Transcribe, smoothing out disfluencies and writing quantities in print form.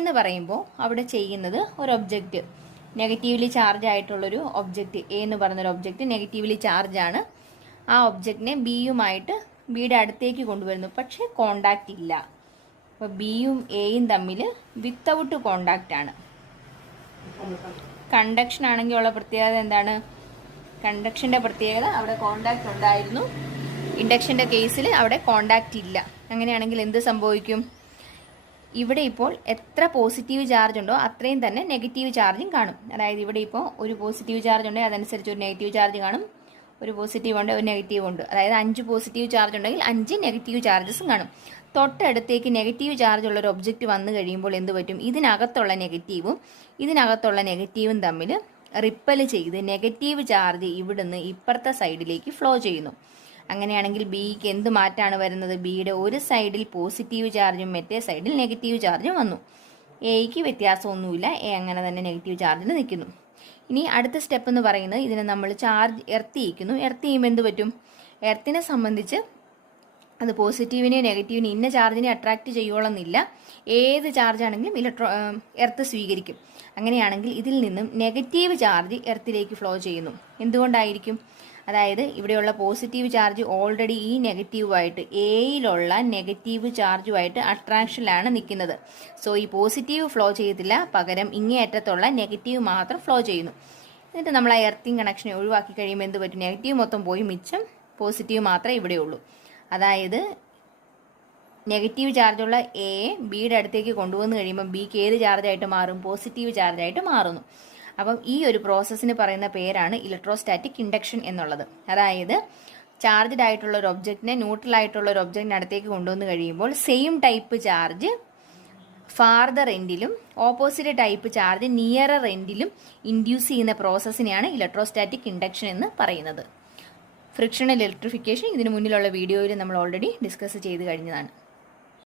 എന്ന് പറയുമ്പോൾ അവിടെ ചെയ്യുന്നത് ഒരു ഒബ്ജക്റ്റ് നെഗറ്റീവ്ലി ചാർജ് ആയിട്ടുള്ളൊരു ഒബ്ജക്റ്റ് എ എന്ന് പറയുന്നൊരു ഒബ്ജക്റ്റ് നെഗറ്റീവ്ലി ചാർജ് ആണ്. ആ ഒബ്ജക്റ്റിനെ ബിയുമായിട്ട് ബിയുടെ അടുത്തേക്ക് കൊണ്ടുവരുന്നു, പക്ഷേ കോണ്ടാക്റ്റ് ഇല്ല. അപ്പോൾ ബിയും എയും തമ്മിൽ വിത്തൗട്ട് കോണ്ടാക്റ്റ് ആണ്. കണ്ടക്ഷൻ ആണെങ്കിൽ ഉള്ള പ്രത്യേകത എന്താണ്? കണ്ടക്ഷൻ്റെ പ്രത്യേകത അവിടെ കോണ്ടാക്റ്റ് ഉണ്ടായിരുന്നു. ഇൻഡക്ഷൻ്റെ കേസിൽ അവിടെ കോണ്ടാക്റ്റ് ഇല്ല. അങ്ങനെയാണെങ്കിൽ എന്ത് സംഭവിക്കും? ഇവിടെ ഇപ്പോൾ എത്ര പോസിറ്റീവ് ചാർജ് ഉണ്ടോ അത്രയും തന്നെ നെഗറ്റീവ് ചാർജും കാണും. അതായത് ഇവിടെ ഇപ്പോൾ ഒരു പോസിറ്റീവ് ചാർജ് ഉണ്ടെങ്കിൽ അതനുസരിച്ച് ഒരു നെഗറ്റീവ് ചാർജ് കാണും. ഒരു പോസിറ്റീവ് ഉണ്ട്, ഒരു നെഗറ്റീവ് ഉണ്ട്. അതായത് 5 പോസിറ്റീവ് ചാർജ് ഉണ്ടെങ്കിൽ 5 നെഗറ്റീവ് ചാർജസും കാണും. തൊട്ടടുത്തേക്ക് നെഗറ്റീവ് ചാർജ് ഉള്ള ഒരു ഒബ്ജക്റ്റ് വന്നു കഴിയുമ്പോൾ എന്ത് പറ്റും? ഇതിനകത്തുള്ള നെഗറ്റീവും തമ്മിൽ റിപ്പൽ ചെയ്ത് നെഗറ്റീവ് ചാർജ് ഇവിടുന്ന് ഇപ്പുറത്തെ സൈഡിലേക്ക് ഫ്ലോ ചെയ്യുന്നു. അങ്ങനെയാണെങ്കിൽ ബിക്ക് എന്ത് മാറ്റാണ് വരുന്നത്? ബിയുടെ ഒരു സൈഡിൽ പോസിറ്റീവ് ചാർജും മറ്റേ സൈഡിൽ നെഗറ്റീവ് ചാർജും വന്നു. എയ്ക്ക് വ്യത്യാസമൊന്നുമില്ല, എ അങ്ങനെ തന്നെ നെഗറ്റീവ് ചാർജിൽ നിൽക്കുന്നു. ഇനി അടുത്ത സ്റ്റെപ്പ് എന്ന് പറയുന്നത് ഇതിനെ നമ്മൾ ചാർജ് എർത്ത് ചെയ്യിക്കുന്നു. എർത്ത് ചെയ്യുമ്പോൾ എന്ത് പറ്റും? എർത്തിനെ സംബന്ധിച്ച് അത് പോസിറ്റീവിനെയോ നെഗറ്റീവിനെയോ ഇന്ന ചാർജിനെ അട്രാക്റ്റ് ചെയ്യുവോളന്നില്ല. ഏത് ചാർജ് ആണെങ്കിലും എർത്ത് സ്വീകരിക്കും. അങ്ങനെയാണെങ്കിൽ ഇതിൽ നിന്നും നെഗറ്റീവ് ചാർജ് എർത്തിലേക്ക് ഫ്ലോ ചെയ്യുന്നു. എന്തുകൊണ്ടായിരിക്കും? അതായത് ഇവിടെയുള്ള പോസിറ്റീവ് ചാർജ് ഓൾറെഡി ഈ നെഗറ്റീവായിട്ട് എയിലുള്ള നെഗറ്റീവ് ചാർജുമായിട്ട് അട്രാക്ഷനിലാണ് നിൽക്കുന്നത്. സോ ഈ പോസിറ്റീവ് ഫ്ലോ ചെയ്യത്തില്ല, പകരം ഇങ്ങേയറ്റത്തുള്ള നെഗറ്റീവ് മാത്രം ഫ്ലോ ചെയ്യുന്നു. എന്നിട്ട് നമ്മൾ ആ എർത്തിങ് കണക്ഷനെ ഒഴിവാക്കി കഴിയുമ്പോൾ എന്ത് പറ്റും? നെഗറ്റീവ് മൊത്തം പോയി മിച്ചം പോസിറ്റീവ് മാത്രമേ ഇവിടെ ഉള്ളൂ. അതായത് നെഗറ്റീവ് ചാർജുള്ള എ ബിയുടെ അടുത്തേക്ക് കൊണ്ടുവന്ന് കഴിയുമ്പോൾ ബിക്ക് ഏത് ചാർജായിട്ട് മാറും? പോസിറ്റീവ് ചാർജായിട്ട് മാറുന്നു. അപ്പം ഈ ഒരു പ്രോസസ്സിന് പറയുന്ന പേരാണ് ഇലക്ട്രോസ്റ്റാറ്റിക് ഇൻഡക്ഷൻ എന്നുള്ളത്. അതായത് ചാർജ്ഡ് ആയിട്ടുള്ള ഒരു ഒബ്ജക്റ്റിനെ ന്യൂട്രൽ ആയിട്ടുള്ള ഒരു ഒബ്ജക്റ്റിന് അടുത്തേക്ക് കൊണ്ടുവന്ന് കഴിയുമ്പോൾ സെയിം ടൈപ്പ് ചാർജ് ഫാർദർ എൻഡിലും ഓപ്പോസിറ്റ് ടൈപ്പ് ചാർജ് നിയറർ എൻഡിലും ഇൻഡ്യൂസ് ചെയ്യുന്ന പ്രോസസ്സിനെയാണ് ഇലക്ട്രോസ്റ്റാറ്റിക് ഇൻഡക്ഷൻ എന്ന് പറയുന്നത്. ഫ്രിക്ഷണൽ ഇലക്ട്രിഫിക്കേഷൻ ഇതിനു മുന്നിലുള്ള വീഡിയോയിൽ നമ്മൾ ഓൾറെഡി ഡിസ്കസ് ചെയ്ത് കഴിഞ്ഞതാണ്.